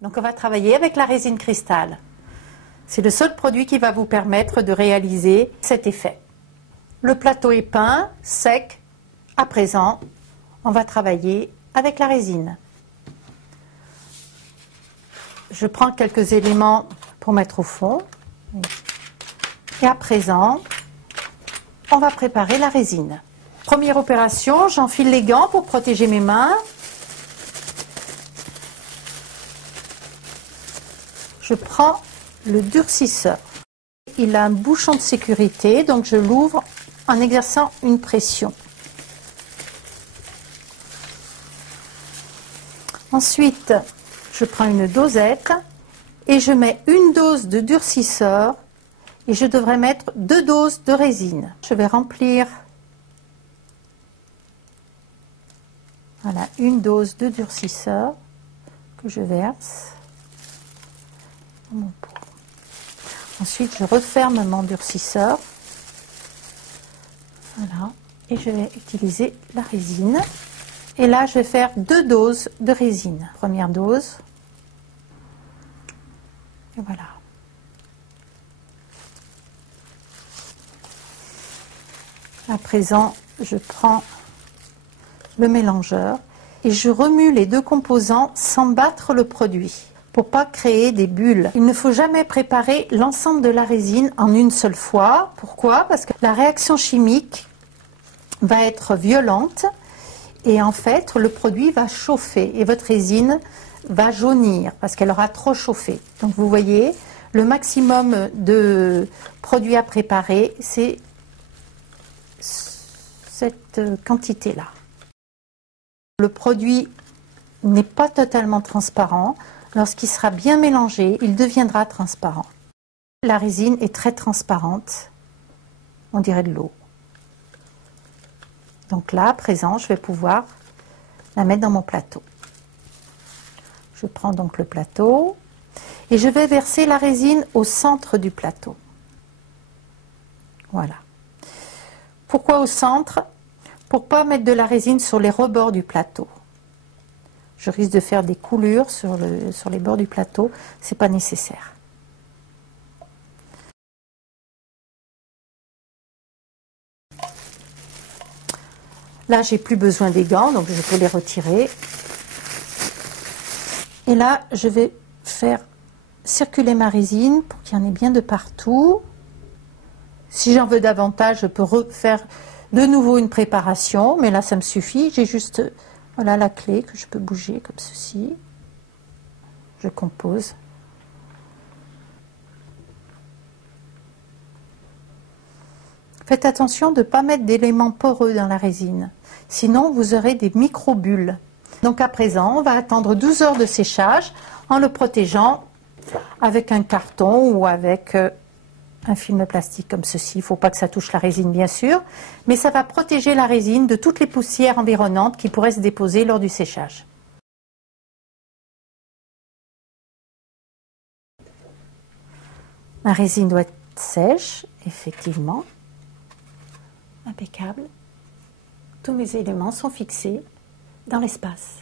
Donc on va travailler avec la résine cristal. C'est le seul produit qui va vous permettre de réaliser cet effet. Le plateau est peint, sec. À présent, on va travailler avec la résine. Je prends quelques éléments pour mettre au fond. Et à présent, on va préparer la résine. Première opération, j'enfile les gants pour protéger mes mains. Je prends le durcisseur. Il a un bouchon de sécurité, donc je l'ouvre en exerçant une pression. Ensuite, je prends une dosette et je mets une dose de durcisseur et je devrais mettre 2 doses de résine. Je vais remplir une dose de durcisseur que je verse dans mon pot. Ensuite, je referme mon durcisseur. Voilà. Et je vais utiliser la résine. Et là, je vais faire 2 doses de résine. Première dose. Et voilà. À présent, je prends le mélangeur et je remue les 2 composants sans battre le produit pour pas créer des bulles. Il ne faut jamais préparer l'ensemble de la résine en une seule fois. Pourquoi? Parce que la réaction chimique va être violente et en fait le produit va chauffer et votre résine va jaunir parce qu'elle aura trop chauffé. Donc vous voyez, le maximum de produits à préparer, c'est cette quantité-là. Le produit n'est pas totalement transparent. Lorsqu'il sera bien mélangé, il deviendra transparent. La résine est très transparente, on dirait de l'eau. Donc là, à présent, je vais pouvoir la mettre dans mon plateau. Je prends donc le plateau et je vais verser la résine au centre du plateau. Voilà. Pourquoi au centre? Pour ne pas mettre de la résine sur les rebords du plateau. Je risque de faire des coulures sur les bords du plateau, ce n'est pas nécessaire. Là, j'ai plus besoin des gants, donc je peux les retirer. Et là, je vais faire circuler ma résine pour qu'il y en ait bien de partout. Si j'en veux davantage, je peux refaire de nouveau une préparation, mais là, ça me suffit. J'ai juste voilà la clé que je peux bouger comme ceci. Je compose. Faites attention de ne pas mettre d'éléments poreux dans la résine, sinon vous aurez des micro-bulles. Donc à présent, on va attendre 12 heures de séchage en le protégeant avec un carton ou avec un film plastique comme ceci. Il ne faut pas que ça touche la résine bien sûr, mais ça va protéger la résine de toutes les poussières environnantes qui pourraient se déposer lors du séchage. La résine doit être sèche, effectivement. Impeccable. Tous mes éléments sont fixés dans l'espace.